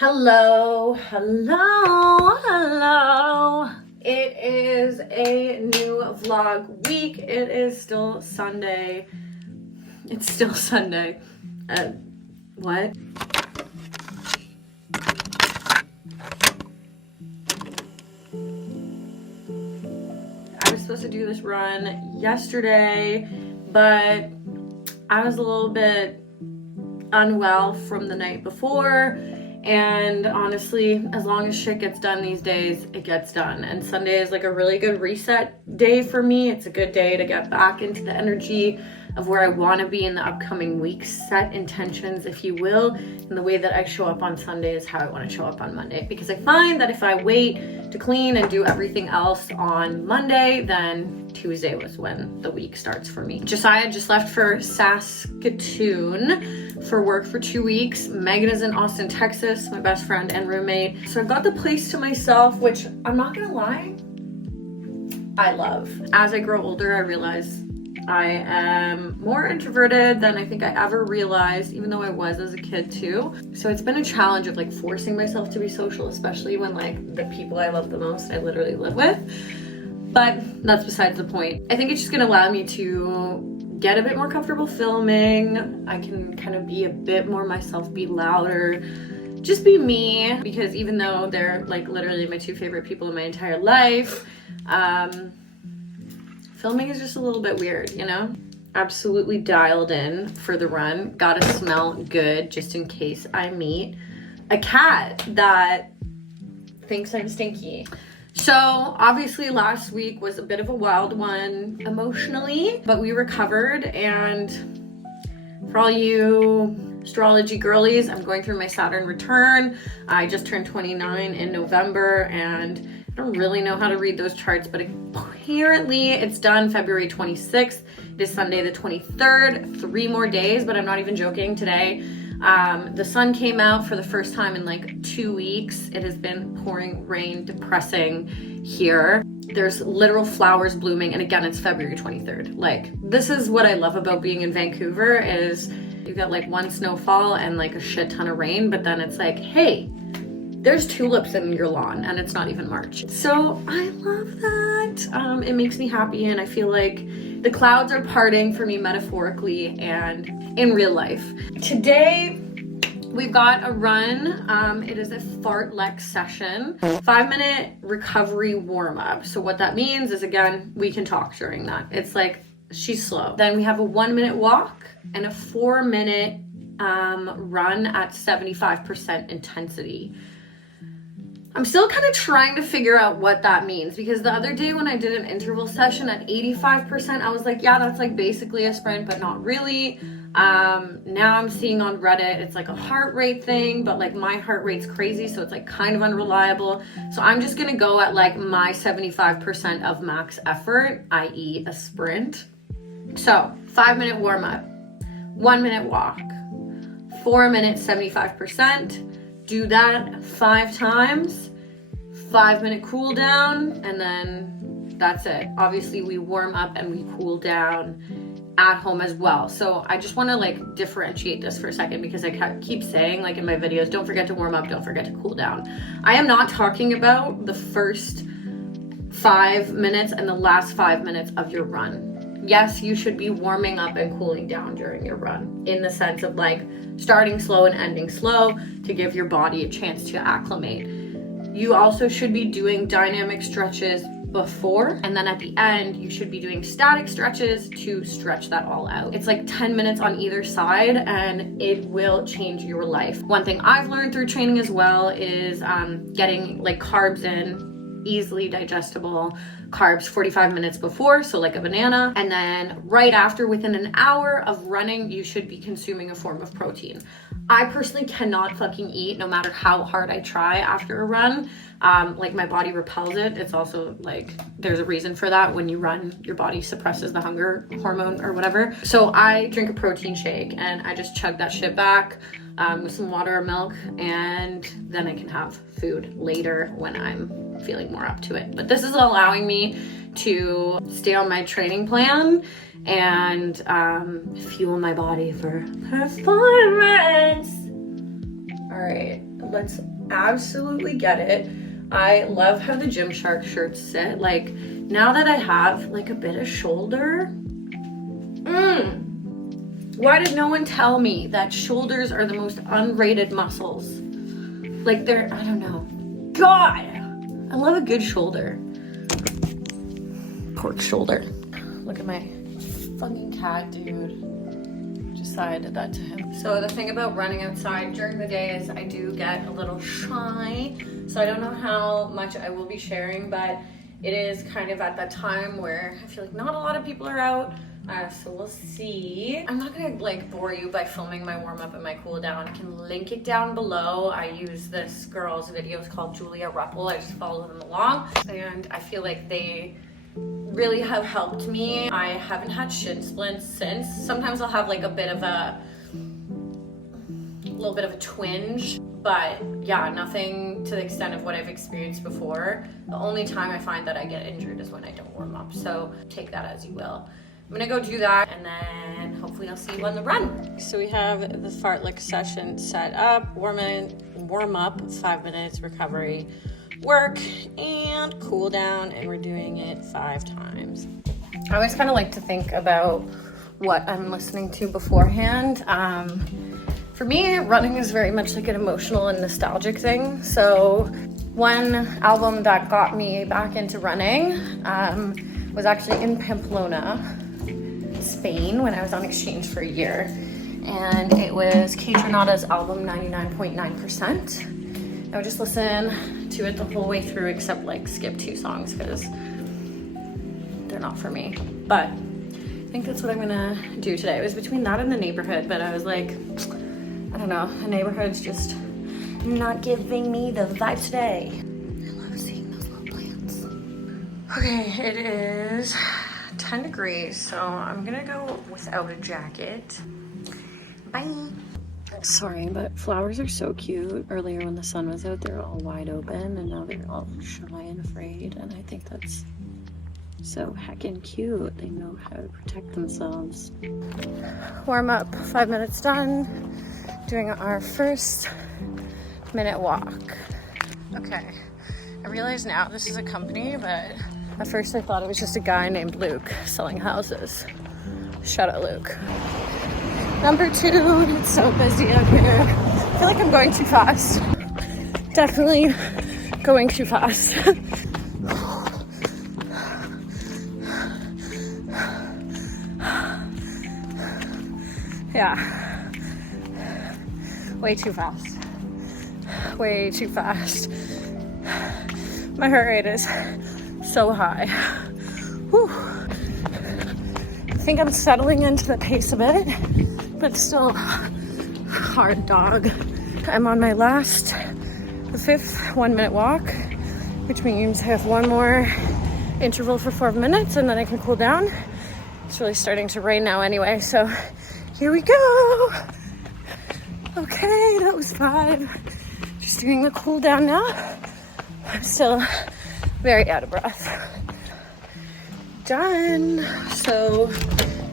Hello, hello, hello. It is a new vlog week. It is still Sunday. It's still Sunday. What? I was supposed to do this run yesterday, but I was a little bit unwell from the night before. And honestly, as long as shit gets done these days, it gets done. And Sunday is like a really good reset day for me. It's a good day to get back into the energy of where I want to be in the upcoming week. Set intentions, if you will. And the way that I show up on Sunday is how I want to show up on Monday. Because I find that if I wait to clean and do everything else on Monday, then Tuesday was when the week starts for me. Josiah just left for Saskatoon for work for 2 weeks. Megan is in Austin, Texas, my best friend and roommate. So I've got the place to myself, which I'm not gonna lie, I love. As I grow older, I realize I am more introverted than I think I ever realized, even though I was as a kid too. So it's been a challenge of like forcing myself to be social, especially when like the people I love the most I literally live with. But that's besides the point. I think it's just gonna allow me to get a bit more comfortable filming. I can kind of be a bit more myself, be louder, just be me, because even though they're like literally my two favorite people in my entire life, filming is just a little bit weird, you know? Absolutely dialed in for the run. Gotta smell good just in case I meet a cat that thinks I'm stinky. So obviously last week was a bit of a wild one emotionally, but we recovered. And for all you astrology girlies, I'm going through my Saturn return. I just turned 29 in November, and I don't really know how to read those charts, but apparently it's done February 26th. It is Sunday the 23rd, 3 more days, but I'm not even joking today. The sun came out for the first time in like 2 weeks. It has been pouring rain, depressing here. There's literal flowers blooming, and again, it's February 23rd. Like, this is what I love about being in Vancouver is you got like one snowfall and like a shit ton of rain, but then it's like, hey, there's tulips in your lawn and it's not even March. So I love that. It makes me happy, and I feel like the clouds are parting for me metaphorically and in real life. Today, we've got a run. It is a fartlek session, 5-minute recovery warm-up. So what that means is, again, we can talk during that. It's like, she's slow. Then we have a 1-minute walk and a 4-minute run at 75% intensity. I'm still kind of trying to figure out what that means, because the other day when I did an interval session at 85%, I was like, yeah, that's like basically a sprint, but not really. Now I'm seeing on Reddit, it's like a heart rate thing, but like my heart rate's crazy, so it's like kind of unreliable. So I'm just gonna go at like my 75% of max effort, i.e. a sprint. So 5-minute warm up, 1-minute walk, 4-minute 75%. Do that 5 times, 5-minute cool down, and then that's it. Obviously we warm up and we cool down at home as well. So I just want to like differentiate this for a second, because I keep saying like in my videos, don't forget to warm up, don't forget to cool down. I am not talking about the first 5 minutes and the last 5 minutes of your run. Yes, you should be warming up and cooling down during your run, in the sense of like starting slow and ending slow to give your body a chance to acclimate. You also should be doing dynamic stretches before, and then at the end you should be doing static stretches to stretch that all out. It's like 10 minutes on either side, and it will change your life. One thing I've learned through training as well is getting like carbs in, easily digestible carbs 45 minutes before, so like a banana, and then right after, within an hour of running, you should be consuming a form of protein. I personally cannot fucking eat, no matter how hard I try after a run. Like my body repels it. It's also like, there's a reason for that. When you run, your body suppresses the hunger hormone or whatever. So I drink a protein shake and I just chug that shit back with some water or milk, and then I can have food later when I'm feeling more up to it. But this is allowing me to stay on my training plan and fuel my body for performance. All right, Let's absolutely get it. I love how the Gymshark shirts sit. Like, now that I have like a bit of shoulder, why did no one tell me that shoulders are the most unrated muscles? Like, they're, I don't know. God, I love a good shoulder. Pork shoulder. Look at my fucking cat, dude. Just thought I did that to him. So the thing about running outside during the day is I do get a little shy. So I don't know how much I will be sharing, but it is kind of at that time where I feel like not a lot of people are out. So we'll see. I'm not gonna like bore you by filming my warm up and my cool down. I can link it down below. I use this girl's videos called Julia Ruppel. I just follow them along, and I feel like they really have helped me. I haven't had shin splints since. Sometimes I'll have like a little bit of a twinge, but yeah, nothing to the extent of what I've experienced before. The only time I find that I get injured is when I don't warm up. So take that as you will. I'm gonna go do that, and then hopefully I'll see you on the run. So we have the fartlek session set up, warm up, 5 minutes, recovery, work, and cool down, and we're doing it 5 times. I always kind of like to think about what I'm listening to beforehand. For me, running is very much like an emotional and nostalgic thing. So one album that got me back into running was actually in Pamplona, Spain, when I was on exchange for a year, and it was Kate Renata's album 99.9%. I would just listen to it the whole way through, except like skip 2 songs because they're not for me. But I think that's what I'm gonna do today. It was between that and The Neighborhood, but I was like, I don't know, The Neighborhood's just not giving me the vibe today. I love seeing those little plants. Okay, it is 10 degrees, so I'm gonna go without a jacket. Bye. Sorry, but flowers are so cute. Earlier when the sun was out, they were all wide open, and now they're all shy and afraid, and I think that's so heckin' cute. They know how to protect themselves. Warm up, 5 minutes done. Doing our first minute walk. Okay, I realize now this is a company, but at first I thought it was just a guy named Luke selling houses. Shout out Luke. Number 2, it's so busy out here. I feel like I'm going too fast. Definitely going too fast. Yeah. Way too fast. Way too fast. My heart rate is so high. Whew. I think I'm settling into the pace of it, but still hard dog. I'm on my last, the 5th 1 minute walk, which means I have one more interval for 4 minutes and then I can cool down. It's really starting to rain now anyway, so here we go. Okay, that was 5. Just doing the cool down now. I'm still very out of breath. Done. So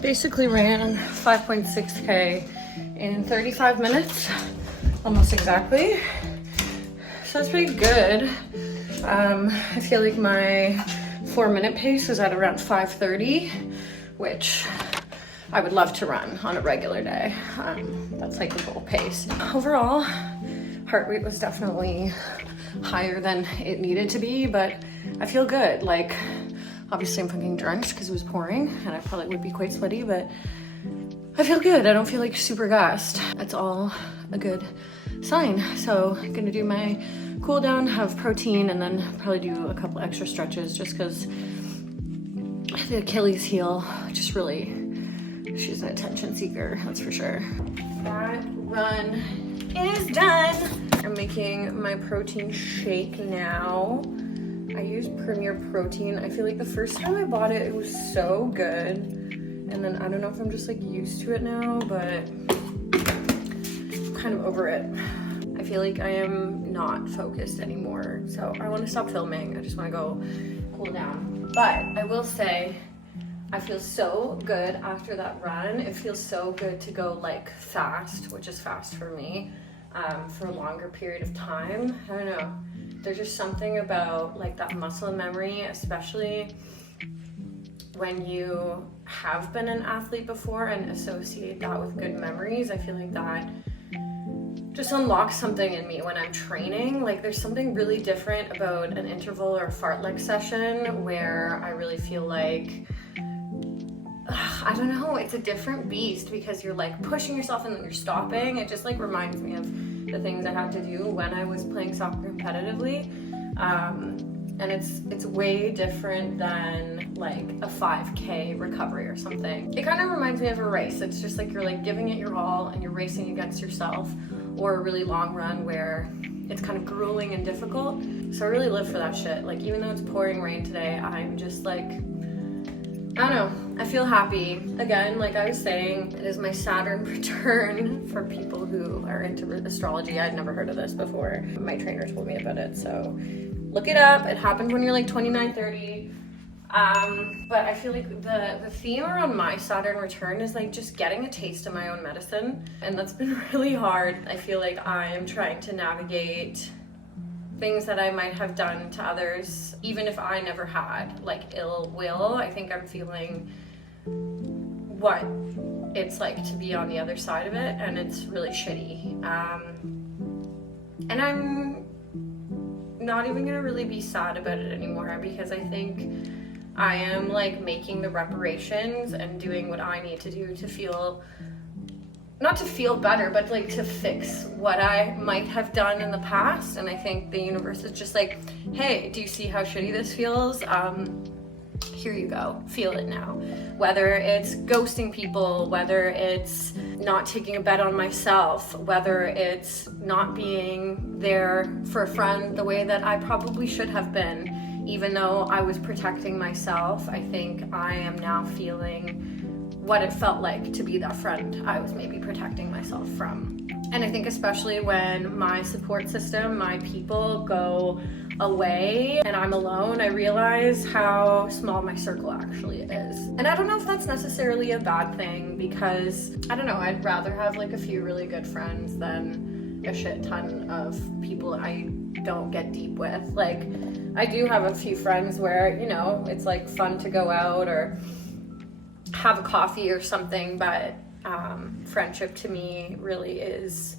basically ran 5.6K in 35 minutes, almost exactly. So that's pretty good. I feel like my 4 minute pace is at around 5:30, which I would love to run on a regular day. That's like the goal pace. Overall, heart rate was definitely higher than it needed to be, but I feel good. Like, obviously I'm fucking drenched because it was pouring and I probably would be quite sweaty, but I feel good. I don't feel like super gassed. That's all a good sign. So I'm gonna do my cool down, have protein, and then probably do a couple extra stretches just because the Achilles heel just really, she's an attention seeker, that's for sure. That run is done. I'm making my protein shake now. I use Premier Protein. I feel like the first time I bought it, it was so good. And then I don't know if I'm just like used to it now, but I'm kind of over it. I feel like I am not focused anymore. So I want to stop filming. I just want to go cool down. But I will say, I feel so good after that run. It feels so good to go like fast, which is fast for me. for a longer period of time. I don't know. There's just something about like that muscle memory, especially when you have been an athlete before and associate that with good memories. I feel like that just unlocks something in me when I'm training. Like there's something really different about an interval or a fartlek session where I really feel like, I don't know, it's a different beast because you're like pushing yourself and then you're stopping. It just like reminds me of the things I had to do when I was playing soccer competitively. And it's way different than like a 5K recovery or something. It kind of reminds me of a race. It's just like you're like giving it your all and you're racing against yourself, or a really long run where it's kind of grueling and difficult. So I really live for that shit. Like even though it's pouring rain today, I'm just like, I don't know, I feel happy. Again, like I was saying, it is my Saturn return. For people who are into astrology, I'd never heard of this before. My trainer told me about it, so look it up. It happened when you're like 29, 30. But I feel like the theme around my Saturn return is like just getting a taste of my own medicine. And that's been really hard. I feel like I am trying to navigate things that I might have done to others, even if I never had like ill will. I think I'm feeling what it's like to be on the other side of it, and it's really shitty. And I'm not even gonna really be sad about it anymore because I think I am like making the reparations and doing what I need to do to feel, not to feel better, but like to fix what I might have done in the past. And I think the universe is just like, hey, do you see how shitty this feels? Here you go, feel it now. Whether it's ghosting people, whether it's not taking a bet on myself, whether it's not being there for a friend the way that I probably should have been, even though I was protecting myself. I think I am now feeling what it felt like to be that friend I was maybe protecting myself from. And I think especially when my support system, my people go away and I'm alone, I realize how small my circle actually is. And I don't know if that's necessarily a bad thing because, I don't know, I'd rather have like a few really good friends than a shit ton of people I don't get deep with. Like, I do have a few friends where, you know, it's like fun to go out or have a coffee or something, but friendship to me really is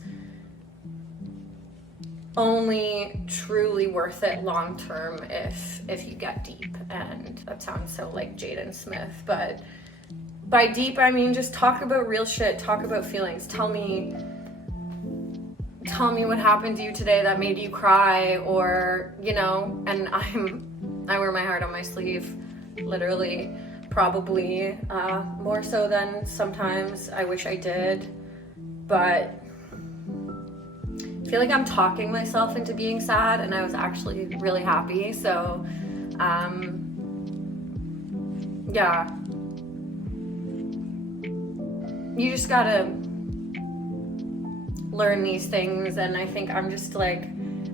only truly worth it long term if you get deep. And that sounds so like Jaden Smith, but by deep I mean just talk about real shit, talk about feelings. Tell me what happened to you today that made you cry, or you know. And I wear my heart on my sleeve, literally. Probably more so than sometimes I wish I did, but I feel like I'm talking myself into being sad, and I was actually really happy. So yeah, you just gotta learn these things. And I think I'm just like,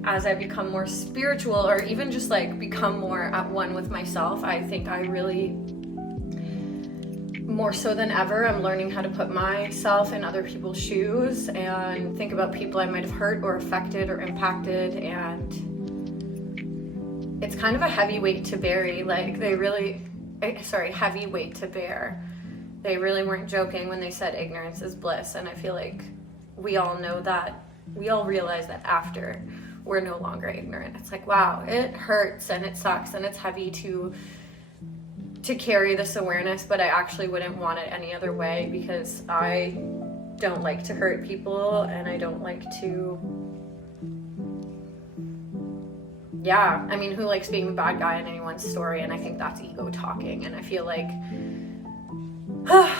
as I become more spiritual, or even just like become more at one with myself, I think I really, more so than ever, I'm learning how to put myself in other people's shoes and think about people I might have hurt or affected or impacted. And it's kind of a heavy weight to bear. Like heavy weight to bear. They really weren't joking when they said ignorance is bliss. And I feel like we all know that, we all realize that after we're no longer ignorant. It's like, wow, it hurts and it sucks and it's heavy to carry this awareness, but I actually wouldn't want it any other way because I don't like to hurt people and I don't like to, yeah, I mean, who likes being the bad guy in anyone's story? And I think that's ego talking. And I feel like, I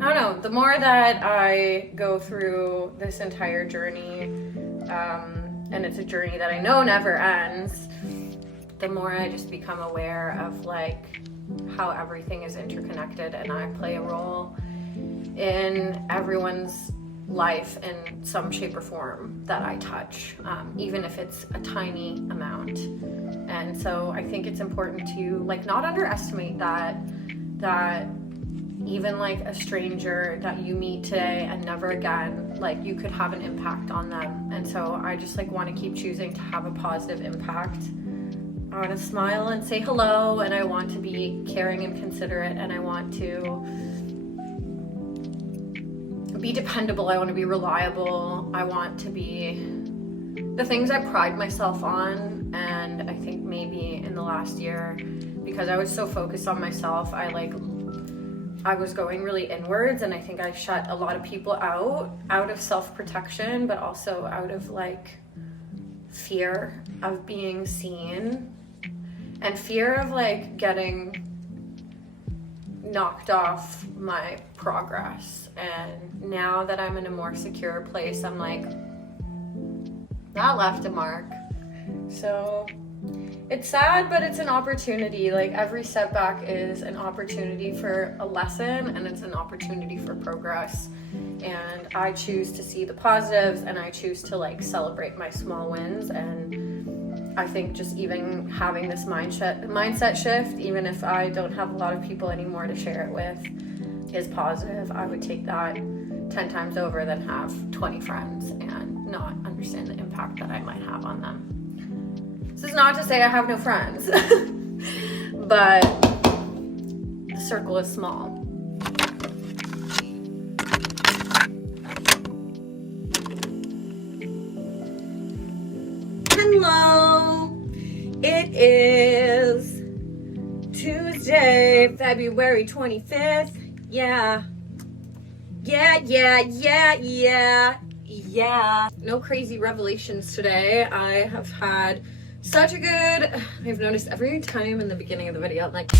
don't know, the more that I go through this entire journey, and it's a journey that I know never ends, the more I just become aware of like how everything is interconnected, and I play a role in everyone's life in some shape or form that I touch, even if it's a tiny amount. And so I think it's important to like not underestimate that even like a stranger that you meet today and never again, like you could have an impact on them. And so I just like want to keep choosing to have a positive impact. I want to smile and say hello, and I want to be caring and considerate, and I want to be dependable. I want to be reliable. I want to be the things I pride myself on. And I think maybe in the last year, because I was so focused on myself, I was going really inwards, and I think I shut a lot of people out of self-protection, but also out of like fear of being seen and fear of like getting knocked off my progress. And now that I'm in a more secure place, I'm like, that left a mark. So it's sad, but it's an opportunity. Like every setback is an opportunity for a lesson, and it's an opportunity for progress. And I choose to see the positives, and I choose to like celebrate my small wins. And I think just even having this mindset shift, even if I don't have a lot of people anymore to share it with, is positive. I would take that 10 times over than have 20 friends and not understand the impact that I might have on them. This is not to say I have no friends, but the circle is small. Hello, it is Tuesday, February 25th. Yeah. No crazy revelations today. I have had such a good, I've noticed every time in the beginning of the video, I'm like,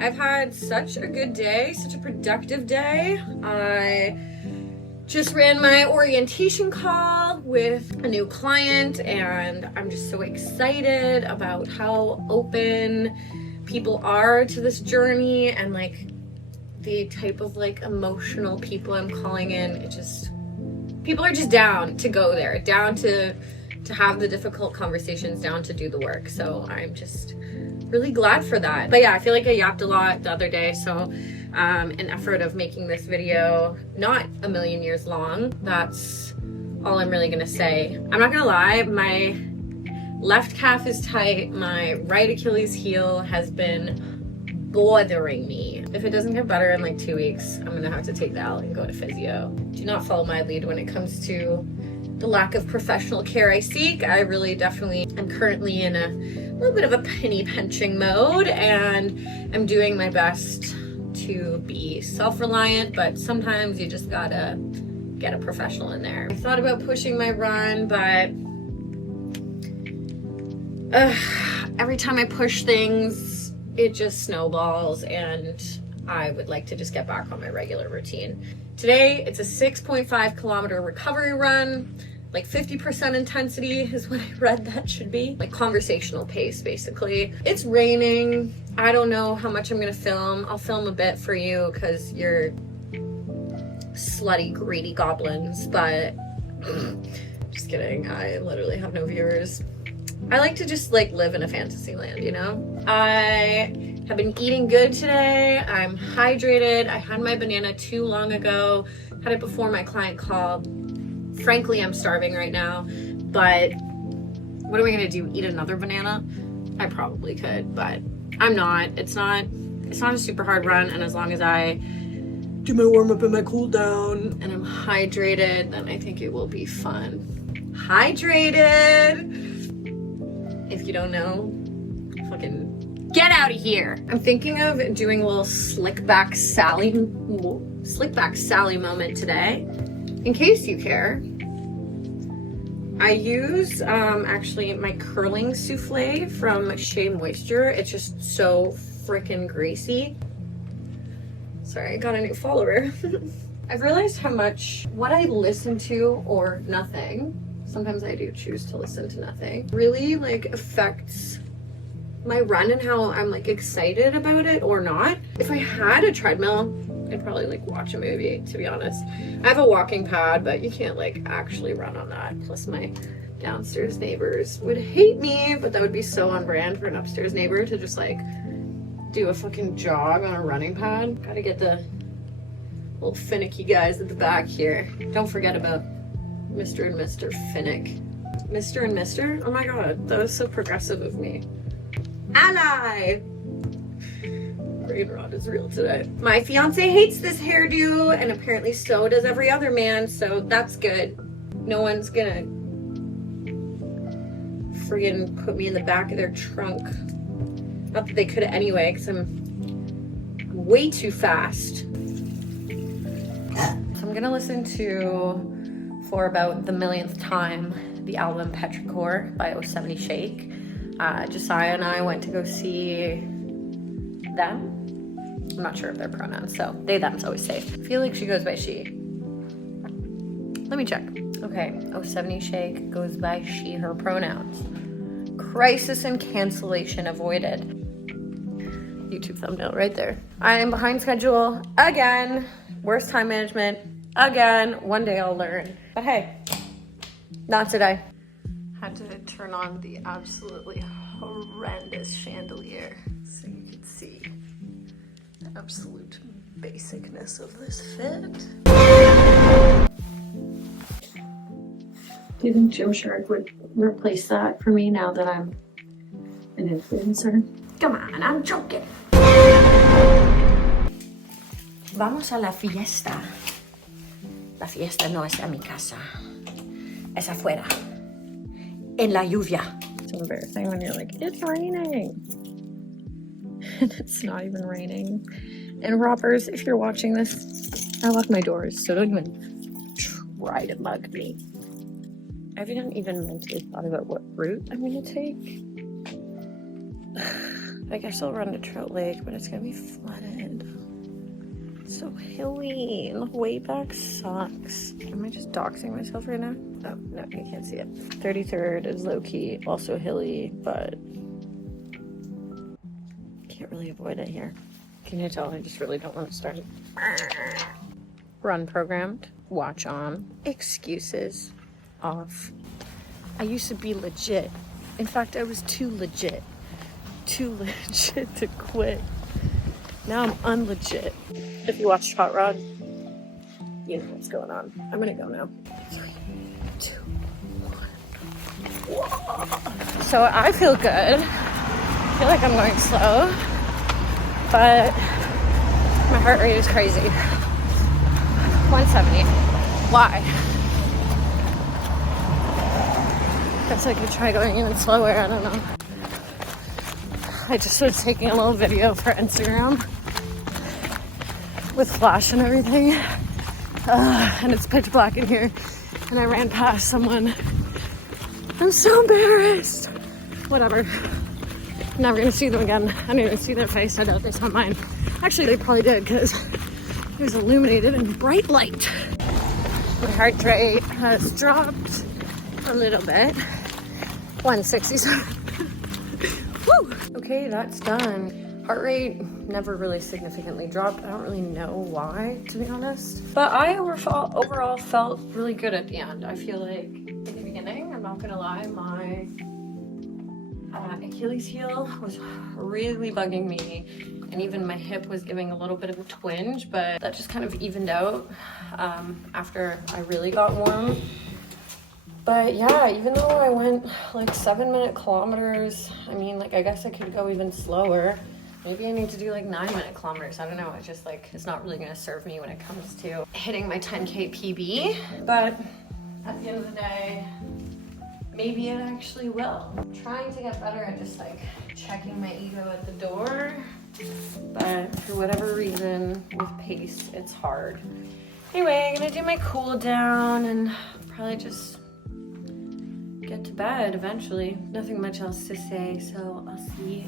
I've had such a good day, such a productive day. I just ran my orientation call with a new client, and I'm just so excited about how open people are to this journey, and like the type of like emotional people I'm calling in. It just, people are just down to go there, down to have the difficult conversations, down to do the work. So I'm just really glad for that. But yeah, I feel like I yapped a lot the other day, so an effort of making this video not a million years long. That's all I'm really gonna say. I'm not gonna lie, my left calf is tight, my right Achilles heel has been bothering me. If it doesn't get better in like 2 weeks, I'm gonna have to take that out and go to physio. Do not follow my lead when it comes to the lack of professional care I seek. I really definitely am currently in a little bit of a penny pinching mode, and I'm doing my best to be self-reliant, but sometimes you just gotta get a professional in there. I thought about pushing my run, but every time I push things, it just snowballs, and I would like to just get back on my regular routine. Today, it's a 6.5 kilometer recovery run. Like 50% intensity is what I read that should be. Like conversational pace, basically. It's raining. I don't know how much I'm gonna film. I'll film a bit for you because you're slutty, greedy goblins, but just kidding. I literally have no viewers. I like to just like live in a fantasy land, you know? I have been eating good today. I'm hydrated. I had my banana too long ago. Had it before my client call. Frankly, I'm starving right now, but what am I gonna do? Eat another banana? I probably could, but I'm not. It's not a super hard run, and as long as I do my warm up and my cool down and I'm hydrated, then I think it will be fun. Hydrated! If you don't know, fucking get out of here. I'm thinking of doing a little slick back Sally moment today. In case you care, I use actually my curling souffle from Shea Moisture. It's just so freaking greasy. Sorry, I got a new follower. I've realized how much what I listen to or nothing, sometimes I do choose to listen to nothing, really like affects my run and how I'm like excited about it or not. If I had a treadmill, I'd probably like watch a movie, to be honest. I have a walking pad, but you can't like actually run on that. Plus my downstairs neighbors would hate me, but that would be so on brand for an upstairs neighbor to just like do a fucking jog on a running pad. Gotta get the little finicky guys at the back here. Don't forget about Mr. and Mr. Finnick. Mr. and Mr.? Oh my god, that was so progressive of me. Ally! Brain rot is real today. My fiance hates this hairdo, and apparently so does every other man, so that's good. No one's gonna friggin' put me in the back of their trunk. Not that they could anyway, because I'm way too fast. So I'm gonna listen to, for about the millionth time, the album Petrichor by 070 Shake. Josiah and I went to go see them. I'm not sure of their pronouns, so they, them's always safe. I feel like she goes by she. Let me check. Okay, 070 Shake goes by she, her pronouns. Crisis and cancellation avoided. YouTube thumbnail right there. I am behind schedule again. Worst time management again. One day I'll learn. But hey, not today. Had to turn on the absolutely horrendous chandelier so you could see the absolute basicness of this fit. Do you think Gymshark would replace that for me now that I'm an influencer? Come on, I'm joking. Vamos a la fiesta. La fiesta no es en mi casa. Es afuera. En la lluvia. It's embarrassing when you're like, it's raining. And it's not even raining. And robbers, if you're watching this, I lock my doors, so don't even try to mug me. I haven't even mentally thought about what route I'm gonna take. I guess I'll run to Trout Lake, but it's gonna be flooded. So hilly, and the way back sucks. Am I just doxing myself right now? Oh, no, you can't see it. 33rd is low-key, also hilly, but can't really avoid it here. Can you tell I just really don't want to start it? Run programmed, watch on, excuses off. I used to be legit. In fact, I was too legit to quit. Now I'm unlegit. If you watched Hot Rod, you know what's going on. I'm gonna go now. 3, 2, 1. So I feel good. I feel like I'm going slow, but my heart rate is crazy. 170. Why? Guess I could try going even slower, I don't know. I just was taking a little video for Instagram with flash and everything. And it's pitch black in here. And I ran past someone. I'm so embarrassed. Whatever. Never gonna see them again. I didn't even see their face. I doubt they saw mine. Actually, they probably did because it was illuminated in bright light. My heart rate has dropped a little bit. 167. Woo! Okay, that's done. Heart rate never really significantly dropped. I don't really know why, to be honest. But I overall felt really good at the end. I feel like in the beginning, I'm not gonna lie, my Achilles heel was really bugging me. And even my hip was giving a little bit of a twinge, but that just kind of evened out after I really got warm. But yeah, even though I went like 7-minute kilometers, I mean, like, I guess I could go even slower. Maybe I need to do like 9-minute kilometers. I don't know. It's just like, it's not really going to serve me when it comes to hitting my 10K PB. But at the end of the day, maybe it actually will. I'm trying to get better at just like checking my ego at the door. But for whatever reason, with pace, it's hard. Anyway, I'm going to do my cool down and probably just get to bed eventually. Nothing much else to say, so I'll see